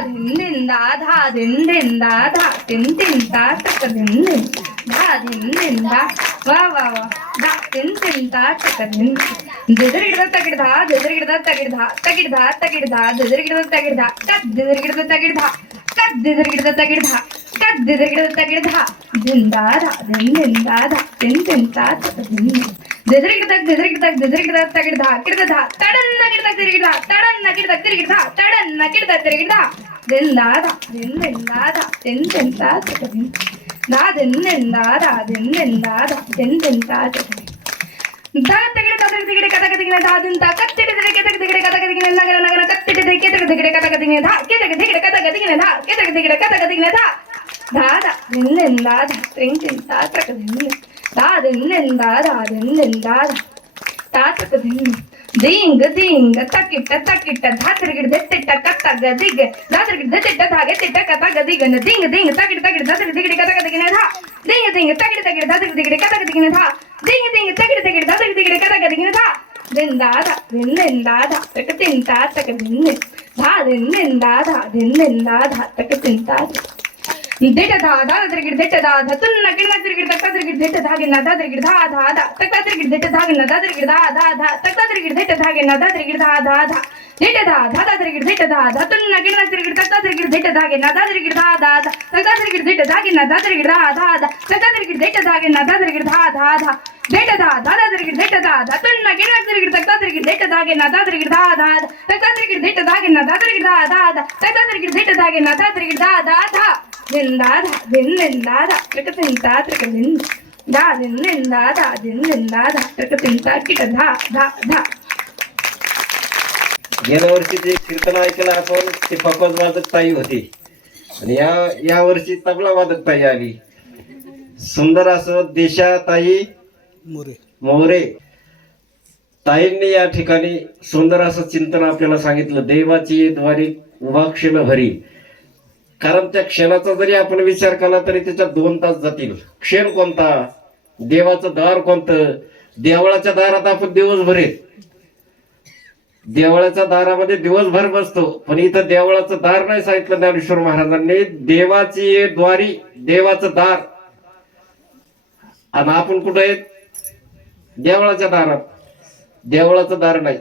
धिन धिन धा धा धिन धिन धा धा तिन तिन ता तक धिन धिन धा धिन धिन धा वा वा वा धा तिन तिन ता तक धिन दिदर गिडदा तगिड धा दिदर गिडदा तगिड धा तगिड धा तगिड धा दिदर गिडदा तगिड धा कत दिदर गिडदा तगिड धा कत दिदर गिडदा तगिड धा कत दिदर गिडदा तगिड धा धिन धा धा धिन धा धा तिन तिन ता तक धिन दिदर गिडदा तगिड धा गिडदा धा तडन गिडदा तिरगिड धा तडन गिडदा तिरगिड धा तडन गिडदा तिरगिड धा धिन धा धा तिन तिन ता तक धिन धा धिन धा धा धिन धा धा तिन तिन ता तक धा तगिड तगिड तिगिड कथा कथिगिड धा धिन ता कत्तिड तिगिड कथा तिगिड कथा कथिगिड नगर नगर कत्तिड तिगिड कथा कथिगिड धा केतक तिगिड कथा कथिगिड धा केतक तिगिड कथा कथिगिड धा धा धा धिन धा धा तिन तिन ता तक धिन धा धिन धा धा धिन धा धा ता तक धिन दिंग दिंग तकिट तकिट धा तिगिड तिट्ट कथा गदिग धा तिगिड तिट्ट धागे तिट्ट कथा गदिग दिंग दिंग तकिट तकिट धा तिगिड कथा कथिगिड धा दिंग दिंग तकिट तकिट धा तिगिड कथा कथिगिड धा दिंग दिंग तकिट तकिट धा तिगिड कथा कथिगिड धा धिन धा धा तक तिन ता तक धिन धा धिन धा धा तक तिन ता दिट धा धा तिरगिड दिट धा धतुन नगिड तिरगिड तक तिरगिड दिट धागे न धा तिरगिड धा धा धा तक तिरगिड दिट धागे न धा तिरगिड धा धा धा तक तिरगिड दिट धागे न धा तिरगिड धा धा धा दिट धा धा तिरगिड दिट धा धतुन नगिड तिरगिड तक तिरगिड दिट धागे न धा तिरगिड धा धा धा तक तिरगिड दिट धागे न धा तिरगिड धा धा धा तक तिरगिड दिट धागे न धा तिरगिड धा धा धा दिट धा धा तिरगिड दिट धा धतुन नगिड तिरगिड तक तिरगिड दिट धागे न धा तिरगिड धा धा धा तक तिरगिड दिट धागे न धा तिरगिड धा धा धा तक तिरगिड दिट धागे न धा तिरगिड धा धा धा धिन धा धा तक तिन ता तक धिन धा धिन धा धा तक तिन ता किट धा धा धा गेल्या वर्षी जे कीर्तन ऐकलं आपण ते फकवाज वादक ताई होती आणि या वर्षी तबला वादक ताई आली. सुंदर असं देशा ताई मोरे ताईंनी या ठिकाणी सुंदर असं चिंतन आपल्याला सांगितलं. देवाची द्वारी उभा क्षण भरी. कारण त्या क्षणाचा जरी आपण विचार केला तरी त्याच्यात 2 तास जातील. क्षण कोणता, देवाचं दार कोणतं. देवळाच्या दारात आपण दिवसभर आहे, देवळाच्या दारामध्ये दिवसभर बसतो, पण इथं देवळाचं दार नाही सांगितलं ज्ञानेश्वर महाराजांनी. देवाची द्वारी, देवाचं दार. आणि आपण कुठे आहेत? देवळाच्या दारात. देवळाचं दार नाही.